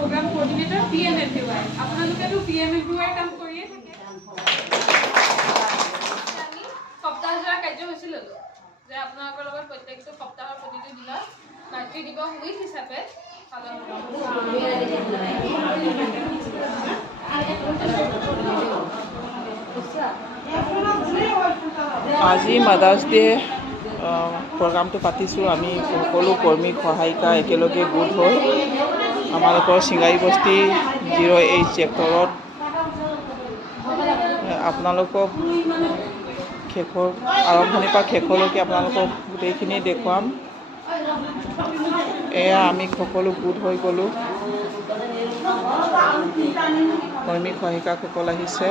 program coordinator PMFUI. আপোনালোকেতো PMFUI কাম কৰিয়ে থাকে। আমি সপ্তাহজোৰা কাৰ্যসূচী ল'লো যে আপোনালোকৰ লগত প্ৰত্যেকটো সপ্তাহৰ প্ৰতিটো দিনত মাতৃ দিৱস উইক হিচাপে পালন আজি মাদাৰ্ছ ডে প্ৰগ্ৰামটো পাতিছোঁ। আমি সকলো কৰ্মী সহায়িকা একেলগে গোট হৈ আমালোকৰ চিঙাৰী বস্তি 08 ছেক্টৰত আপোনালোকক শেষৰ আৰম্ভণিৰ পৰা শেষলৈকে আপোনালোকক গোটেইখিনি দেখুৱাম। এয়া আমি সকলো গোট হৈ গ'লোঁ। কৰ্মী সহায়িকাসকল আহিছে।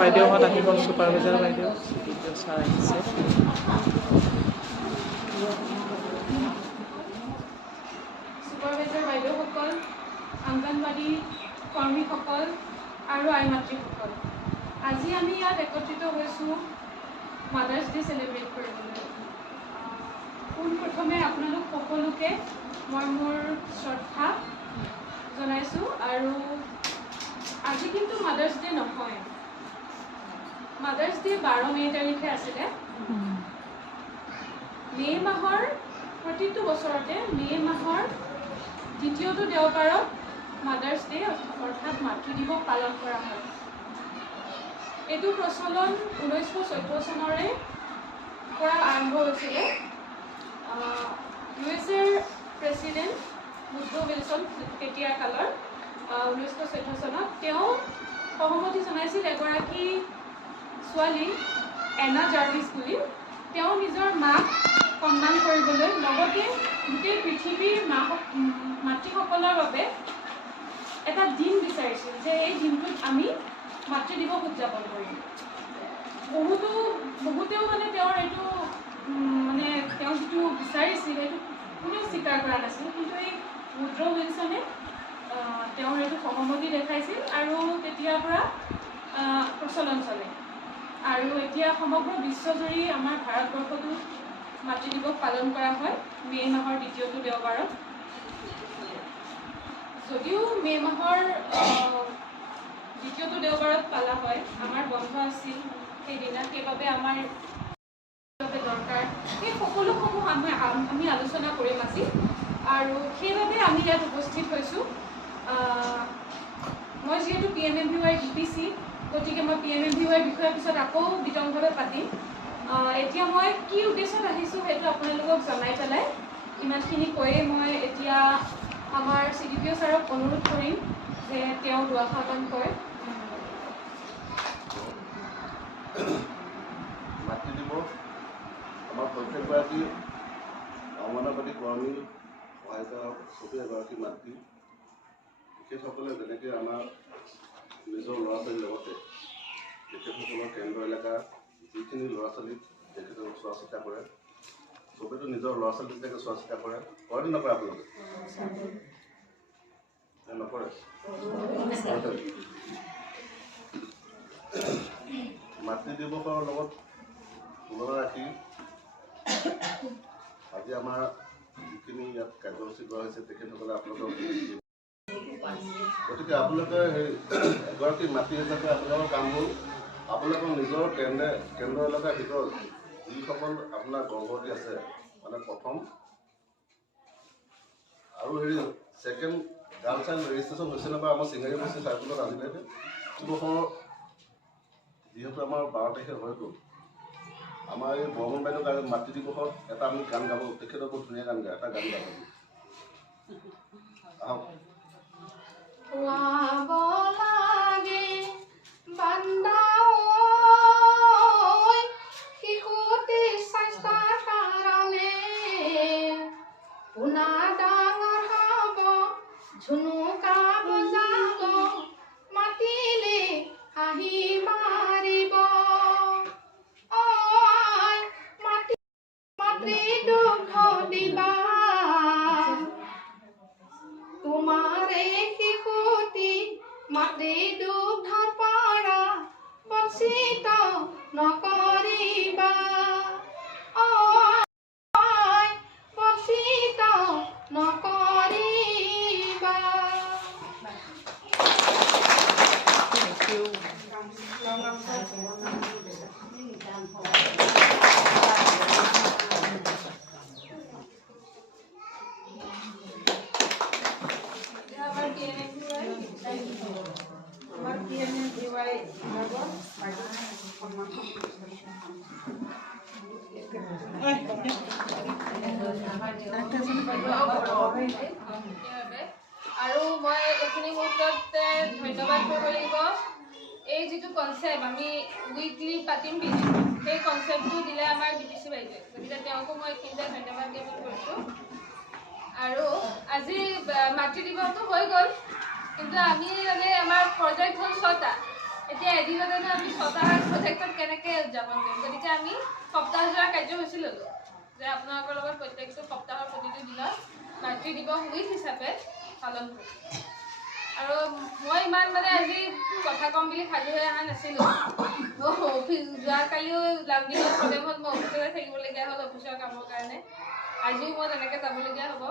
বাইদেউহঁত আহি গ'ল, ছুপাৰভাইজাৰ বাইদেউ ছাৰ আহিছে। ছুপাৰভাইজাৰ বাইদেউসকল, অংগনবাড়ী কৰ্মীসকল আৰু আই মাতৃসকল, আজি আমি ইয়াত একত্ৰিত হৈছোঁ মাদাৰ্ছ ডে চেলিব্ৰেট কৰিবলৈ। পোনপ্ৰথমে আপোনালোক সকলোকে মই মোৰ শ্ৰদ্ধা জনাইছোঁ। আৰু আজি কিন্তু মাদাৰ্ছ ডে নহয়, মাদাৰ্ছ ডে 12 মে' তাৰিখে আছিলে। মে' মাহৰ প্ৰতিটো বছৰতে মে' মাহৰ দ্বিতীয়টো দেওবাৰত মাদাৰ্ছ ডে অৰ্থাৎ মাতৃ দিৱস পালন কৰা হয়। এইটো প্ৰচলন 1914 চনৰে পৰা আৰম্ভ হৈছিলে। USA প্ৰেছিডেণ্ট উড্ৰ' উইলছন তেতিয়াৰ কালৰ 1914 চনত তেওঁ সহমতি জনাইছিল এগৰাকী ছোৱালী এনা জাৰ্ভিছ বুলি। তেওঁ নিজৰ মাক সন্মান কৰিবলৈ লগতে গোটেই পৃথিৱীৰ মাতৃসকলৰ বাবে এটা দিন বিচাৰিছিল যে এই দিনটোত আমি মাতৃ দিৱস উদযাপন কৰিম। বহুতেও মানে তেওঁৰ এইটো মানে তেওঁ যিটো বিচাৰিছিল সেইটো কোনেও স্বীকাৰ কৰা নাছিল, কিন্তু এই উড্ৰ' উইলছনে তেওঁৰ এইটো সহমতি দেখাইছিল আৰু তেতিয়াৰ পৰা প্ৰচলন চলে। আৰু এতিয়া সমগ্ৰ বিশ্বজুৰি আমাৰ ভাৰতবৰ্ষতো মাতৃ দিৱস পালন কৰা হয় মে' মাহৰ দ্বিতীয়টো দেওবাৰত। যদিও মে' মাহৰ দ্বিতীয়টো দেওবাৰত পালা হয়, আমাৰ বন্ধ আছিল সেইদিনা, সেইবাবে আমাৰ দৰকাৰ এই সকলোসমূহ আমি আলোচনা কৰিম আজি। আৰু সেইবাবে আমি ইয়াত উপস্থিত হৈছোঁ। মই যিহেতু PMFUI DPC, গতিকে মই PMFUI বিষয়ৰ পিছত আকৌ বিতংভাৱে পাতিম। এতিয়া মই কি উদ্দেশ্যত আহিছোঁ সেইটো আপোনালোকক জনাই পেলাই ইমানখিনি কৈয়ে মই এতিয়া আমাৰ CDPO ছাৰক অনুৰোধ কৰিম যে তেওঁ দুআষাৰমান কয়। মাতৃ দিৱস আমাৰ প্ৰত্যেকগৰাকী অংগনবাড়ী কৰ্মী সহায়িকা চবেই এগৰাকী মাতৃ। তেখেতসকলে যেনেকৈ আমাৰ নিজৰ ল'ৰা ছোৱালীৰ লগতে তেখেতসকলৰ কেন্দ্ৰ এলেকাৰ যিখিনি ল'ৰা ছোৱালীক তেখেতক চোৱা চিতা কৰে, চবেইতো নিজৰ ল'ৰা ছোৱালীক তেনেকৈ চোৱা চিতা কৰে নে নকৰে? আপোনালোকে নকৰে? মাতৃ দিৱসৰ লগত তুলনা ৰাখি আজি আমাৰ যিখিনি ইয়াত কাৰ্যসূচী কৰা হৈছে তেখেতসকলে আপোনালোকক, গতিকে আপোনালোকে এগৰাকী মাতৃ হিচাপে আপোনালোকৰ কাম হ'ল আপোনালোকৰ নিজৰ কেন্দ্ৰ এলেকাৰ ভিতৰত যিসকল আপোনাৰ গৰ্ভৱতী আছে, মানে প্ৰথম আৰু ছেকেণ্ড গাৰ্ল চাইল্ড ৰেজিষ্ট্ৰেশ্যন হৈছে নাপায় আমাৰ চিঙাৰী বস্তি চাৰ্কুলত আজিলৈকে বছৰ যিহেতু আমাৰ 12 তাৰিখে হৈ গ'ল। আমাৰ এই বৰ্মন বাইদেউ মাতৃ দিৱসত এটা আমি গান গাব, তেখেতৰ বহুত ধুনীয়া গান গায়, এটা গান গাব আহক। দিবা আৰু মই এইখিনি মুহূৰ্ততে ধন্যবাদ কৰিব লাগিব এই যিটো কনচেপ্ট আমি উইকলি পাতিম সেই কনচেপ্টটো দিলে আমাৰ ডিপিচি বাইদেৱে গতিকে তেওঁকো মই এইখিনিতে ধন্যবাদ জ্ঞাপন কৰিছোঁ আৰু আজি মাতৃ দিৱসটো হৈ গ'ল কিন্তু আমি মানে আমাৰ প্ৰজেক্ট হ'ল 6টা এতিয়া এদিনতে আমি 6টা প্ৰজেক্টত কেনেকৈ উদযাপন কৰিম গতিকে আমি সপ্তাহজোৰা কাৰ্যসূচী ল'লোঁ যে আপোনালোকৰ লগত প্ৰত্যেকটো সপ্তাহৰ প্ৰতিটো দিনত মাতৃ দিৱস উইক হিচাপে পালন কৰোঁ আৰু মই ইমান মানে আজি কথা ক'ম বুলি সাজু হৈ অহা নাছিলোঁ মই অফিচ যোৱাকালিও দিনত প্ৰগ্ৰেম হ'ল মই অফিচতে থাকিবলগীয়া হ'ল অফিচৰ কামৰ কাৰণে আজিও মই তেনেকৈ যাবলগীয়া হ'ব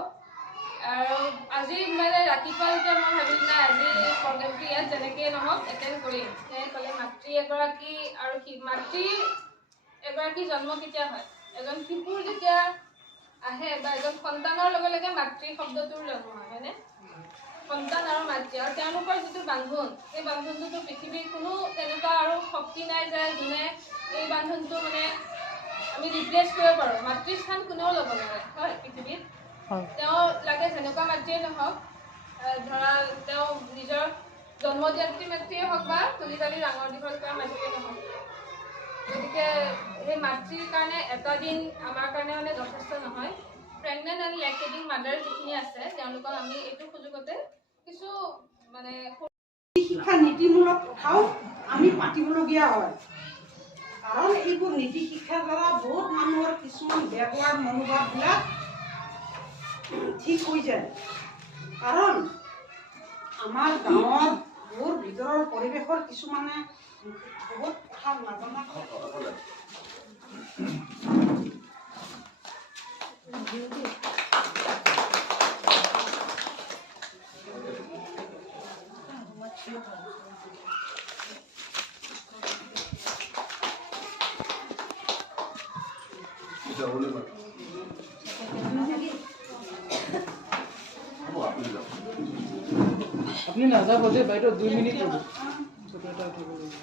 আৰু আজি মানে ৰাতিপুৱা যেতিয়া মই ভাবিলোঁ নাই আজি প্ৰগ্ৰেমটো ইয়াত যেনেকৈ নহওক এটেণ্ড কৰিম সেয়ে ক'লে মাতৃ এগৰাকী আৰু মাতৃ এগৰাকী জন্ম কেতিয়া হয় এজন শিশুৰ যেতিয়া আহে বা এজন সন্তানৰ লগে লগে মাতৃ শব্দটোৰ জন্ম হয় হয়নে সন্তান আৰু মাতৃ আৰু তেওঁলোকৰ যিটো বান্ধোন সেই বান্ধোনটোতো পৃথিৱীৰ কোনো তেনেকুৱা আৰু শক্তি নাই যে যোনে এই বান্ধোনটো মানে আমি ৰিপ্লেচ কৰিব পাৰোঁ মাতৃৰ স্থান কোনেও ল'ব নোৱাৰে হয় পৃথিৱীত তেওঁ লাগে যেনেকুৱা মাতৃয়ে নহওক ধৰা তেওঁ নিজৰ জন্ম দিয়াত্ৰী মাতৃয়ে হওক বা তুলি তালি ডাঙৰ দীঘল কৰা মাতৃয়ে নহওক গতিকে সেই মাতৃৰ কাৰণে এটা দিন আমাৰ কাৰণে মানে যথেষ্ট নহয় প্ৰেগনেণ্ট এণ্ড লেক্টেটিং মাদাৰ যিখিনি আছে তেওঁলোকক আমি এইটো সুযোগতে কিছু মানে শিক্ষা নীতিমূলক কথাও আমি পাতিবলগীয়া হয় কাৰণ এইবোৰ নীতি শিক্ষাৰ দ্বাৰা বহুত মানুহৰ কিছুমান ব্যৱহাৰ মনোভাৱবিলাক ঠিক হৈ যায় কাৰণ আমাৰ গাঁৱৰ বহুত ভিতৰৰ পৰিৱেশৰ কিছুমানে বহুত কথা নাজানা আপনি নাযাব যে বাইদেউ 2 মিনিট ৰ'ব ছোট এটা উঠিব লাগিব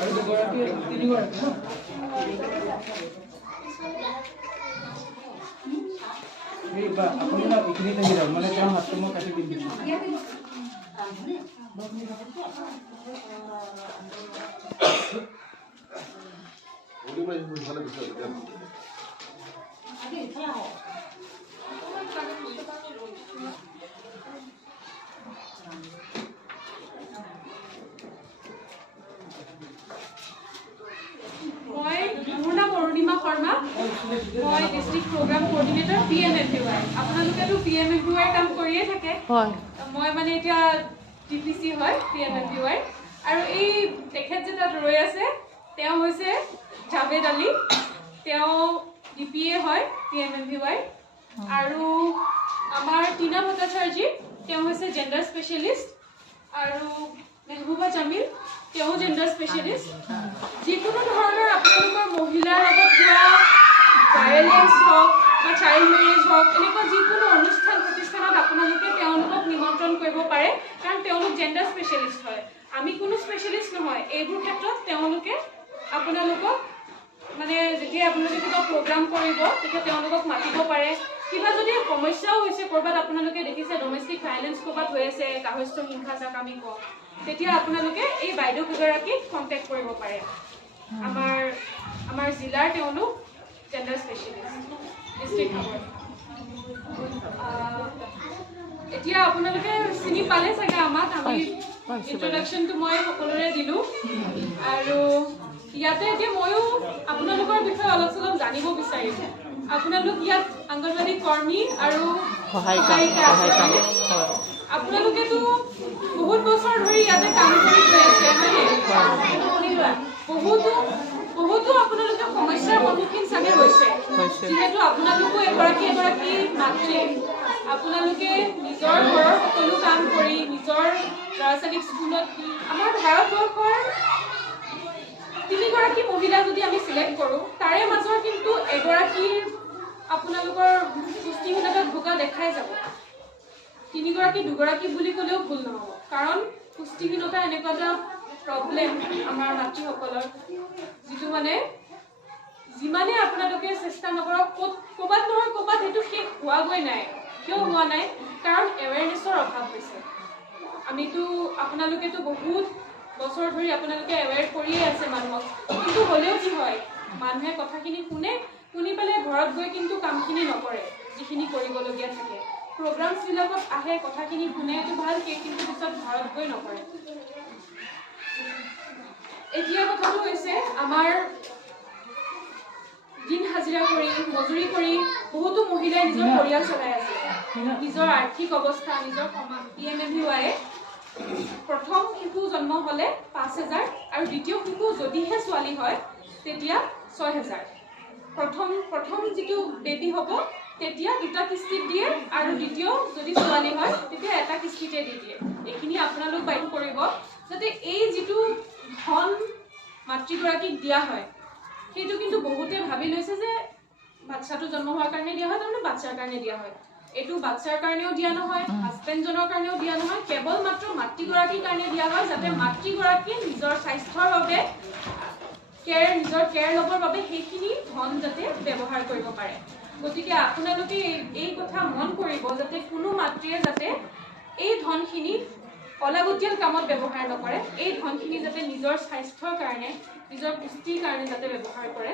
আৰু দুগৰাকী তিনিগৰাকী আপুনি না এইখিনি থাকি যাওক মানে তেওঁ হাতটো মই কাটি দিম মোৰ নাম অৰুণিমা শৰ্মা মই ডিষ্ট্ৰিক্ট প্ৰগ্ৰাম কোঅৰ্ডিনেটৰ PMFUI আপোনালোকেতো PMFUI কাম কৰিয়ে থাকে মই মানে এতিয়া ডিপিচি হয় PMFUI আৰু এই তেখেত যে তাত ৰৈ আছে তেওঁ হৈছে জাভেদ আলী তেওঁ DPA হয় PMFUI আৰু আমাৰ টিনা ভট্টাচাৰ্যী তেওঁ হৈছে জেণ্ডাৰ স্পেচিয়েলিষ্ট আৰু মেহবুবা জামিল তেওঁ জেণ্ডাৰ স্পেচিয়েলিষ্ট যিকোনো ধৰণৰ আপোনালোকৰ মহিলাৰ লগত হোৱা ভায়লেন্স হওক বা চাইল্ড মেৰেজ হওক এনেকুৱা যিকোনো অনুষ্ঠান প্ৰতিষ্ঠানত আপোনালোকে তেওঁলোকক নিমন্ত্ৰণ কৰিব পাৰে কাৰণ তেওঁলোক জেণ্ডাৰ স্পেচিয়েলিষ্ট হয় আমি কোনো স্পেচিয়েলিষ্ট নহয় এইবোৰ ক্ষেত্ৰত তেওঁলোকে আপোনালোকক মানে যেতিয়া আপোনালোকে কিবা প্ৰগ্ৰাম কৰিব তেতিয়া তেওঁলোকক মাতিব পাৰে কিবা যদি সমস্যাও হৈছে ক'ৰবাত আপোনালোকে দেখিছে ডমেষ্টিক ভায়লেন্স ক'ৰবাত হৈ আছে গাৰ্হস্থ্য হিংসা যাক আমি কওঁ তেতিয়া আপোনালোকে এই বাইদেউ কেইগৰাকীক কণ্টেক্ট কৰিব পাৰে আমাৰ জিলাৰ তেওঁলোক জেণ্ডাৰ স্পেচিয়েলিষ্ট ডিষ্ট্ৰিক্ট এতিয়া আপোনালোকে চিনি পালে চাগে আমাক আমি ইন্ট্ৰডাকশ্যনটো মই সকলোৰে দিলোঁ আৰু ইয়াতে এতিয়া ময়ো আপোনালোকৰ বিষয়ে অলপ চলপ জানিব বিচাৰিম আপোনালোক ইয়াত অংগনবাড়ী কৰ্মী আৰু সহায়িকা আপোনালোকেতো বহুত বছৰ ধৰি ইয়াতে কাম কৰি গৈ আছে হয়নে? বহুতো আপোনালোকে সমস্যাৰ সন্মুখীন চাগে হৈছে, যিহেতু আপোনালোকো এগৰাকী মাতৃ। আপোনালোকে নিজৰ ঘৰৰ সকলো কাম কৰি নিজৰ ল'ৰা ছোৱালীক স্কুলত আমাৰ ভাৰতবৰ্ষৰ 3গৰাকী মহিলা যদি আমি চিলেক্ট কৰোঁ, তাৰে মাজৰ কিন্তু এগৰাকীৰ আপোনালোকৰ পুষ্টিহীনতাত ভোগা দেখাই যাব। 3গৰাকী 2গৰাকী বুলি ক'লেও ভুল নহ'ব, কাৰণ পুষ্টিহীনতা এনেকুৱা এটা প্ৰব্লেম আমাৰ মাতৃসকলৰ, যিটো মানে যিমানে আপোনালোকে চেষ্টা নকৰক ক'ৰবাত নহয় ক'ৰবাত সেইটো শেষ হোৱাগৈ নাই। কিয় হোৱা নাই? কাৰণ এৱেৰনেছৰ অভাৱ হৈছে। আমিতো আপোনালোকেতো বহুত বছৰ ধৰি আপোনালোকে এৱেৰ কৰিয়ে আছে মানুহক, কিন্তু হ'লেও কি হয়, মানুহে কথাখিনি শুনি পেলাই ঘৰত গৈ কিন্তু কামখিনি নকৰে, যিখিনি কৰিবলগীয়া থাকে। প্ৰগ্ৰামছবিলাকত আহে, কথাখিনি শুনেটো ভালকে, কিন্তু পিছত ঘৰত গৈ নকৰে। এতিয়া কথাটো হৈছে আমাৰ দিন হাজিৰা কৰি মজুৰি কৰি বহুতো মহিলাই নিজৰ পৰিয়াল চলাই আছে। নিজৰ আৰ্থিক অৱস্থা, নিজৰ PMMVY প্ৰথম শিশু জন্ম হ'লে 5,000 আৰু দ্বিতীয় শিশু যদিহে ছোৱালী হয় তেতিয়া 6,000। প্ৰথম যিটো বেবী হ'ব তেতিয়া 2টা কিস্তিত দিয়ে, আৰু দ্বিতীয় যদি ছোৱালী হয় তেতিয়া এটা কিস্তিতে দি দিয়ে। এইখিনি আপোনালোক বাধ্য কৰিব যাতে এই যিটো ধন মাতৃগৰাকীক দিয়া হয়, সেইটো কিন্তু বহুতে ভাবি লৈছে যে বাচ্চাটো জন্ম হোৱাৰ কাৰণে দিয়া হয়, তাৰমানে বাচ্চাৰ কাৰণে দিয়া হয়। এইটো বাচ্চাৰ কাৰণেও দিয়া নহয়, হাজবেণ্ডজনৰ কাৰণেও দিয়া নহয়, কেৱল মাত্ৰ মাতৃগৰাকীৰ কাৰণে দিয়া হয়, যাতে মাতৃগৰাকীয়ে নিজৰ স্বাস্থ্যৰ বাবে নিজৰ কেয়াৰ ল'বৰ বাবে সেইখিনি ধন যাতে ব্যৱহাৰ কৰিব পাৰে। গতিকে আপোনালোকে এই কথা মন কৰিব যাতে কোনো মাতৃয়ে যাতে এই ধনখিনি অলাগতিয়াল কামত ব্যৱহাৰ নকৰে, এই ধনখিনি যাতে নিজৰ স্বাস্থ্যৰ কাৰণে, নিজৰ পুষ্টিৰ কাৰণে যাতে ব্যৱহাৰ কৰে।